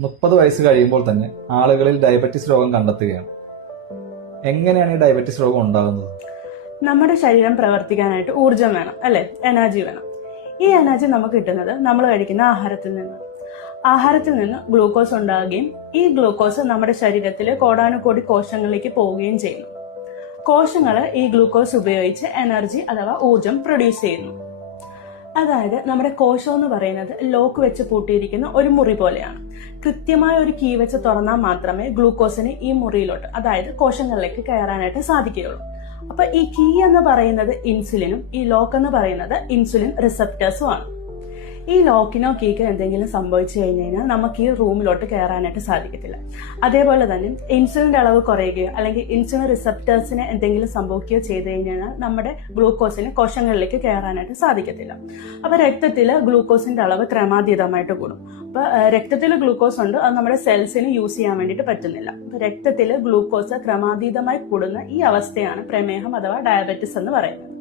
30 വയസ്സ് കഴിയുമ്പോൾ തന്നെ ആളുകളിൽ ഡയബറ്റിസ് രോഗം കണ്ടെത്തുകയാണ്. എങ്ങനെയാണ് ഈ ഡയബറ്റിസ് രോഗം ഉണ്ടാകുന്നത്? നമ്മുടെ ശരീരം പ്രവർത്തിക്കാനായിട്ട് ഊർജം വേണം, അല്ലെ? എനർജി വേണം. ഈ എനർജി നമുക്ക് കിട്ടുന്നത് നമ്മൾ കഴിക്കുന്ന ആഹാരത്തിൽ നിന്ന്. ആഹാരത്തിൽ നിന്ന് ഗ്ലൂക്കോസ് ഉണ്ടാകുകയും ഈ ഗ്ലൂക്കോസ് നമ്മുടെ ശരീരത്തിലെ കോടാനുകോടി കോശങ്ങളിലേക്ക് പോവുകയും ചെയ്യുന്നു. കോശങ്ങൾ ഈ ഗ്ലൂക്കോസ് ഉപയോഗിച്ച് എനർജി അഥവാ ഊർജം പ്രൊഡ്യൂസ് ചെയ്യുന്നു. അതായത് നമ്മുടെ കോശം എന്ന് പറയുന്നത് ലോക്ക് വെച്ച് പൂട്ടിയിരിക്കുന്ന ഒരു മുറി പോലെയാണ്. കൃത്യമായ ഒരു കീ വെച്ച് തുറന്നാൽ മാത്രമേ ഗ്ലൂക്കോസിന് ഈ മുറിയിലോട്ട്, അതായത് കോശങ്ങളിലേക്ക് കയറാനായിട്ട് സാധിക്കുകയുള്ളൂ. അപ്പൊ ഈ കീ എന്ന് പറയുന്നത് ഇൻസുലിനും ഈ ലോക്ക് എന്ന് പറയുന്നത് ഇൻസുലിൻ റിസപ്റ്റേഴ്സും ആണ്. ഈ ലോക്കിനോ കീക്കോ എന്തെങ്കിലും സംഭവിച്ചു കഴിഞ്ഞാൽ നമുക്ക് ഈ റൂമിലോട്ട് കയറാനായിട്ട് സാധിക്കത്തില്ല. അതേപോലെ തന്നെ ഇൻസുലിന്റെ അളവ് കുറയുകയോ അല്ലെങ്കിൽ ഇൻസുലിൻ റിസപ്റ്റേഴ്സിന് എന്തെങ്കിലും സംഭവിക്കുകയോ ചെയ്തു കഴിഞ്ഞാൽ നമ്മുടെ ഗ്ലൂക്കോസിന് കോശങ്ങളിലേക്ക് കയറാനായിട്ട് സാധിക്കത്തില്ല. അപ്പൊ രക്തത്തില് ഗ്ലൂക്കോസിന്റെ അളവ് ക്രമാതീതമായിട്ട് കൂടും. അപ്പൊ രക്തത്തിൽ ഗ്ലൂക്കോസ് ഉണ്ട്, അത് നമ്മുടെ സെൽസിന് യൂസ് ചെയ്യാൻ വേണ്ടിയിട്ട് പറ്റുന്നില്ല. അപ്പൊ രക്തത്തില് ഗ്ലൂക്കോസ് ക്രമാതീതമായി കൂടുന്ന ഈ അവസ്ഥയാണ് പ്രമേഹം അഥവാ ഡയബറ്റിസ് എന്ന് പറയുന്നത്.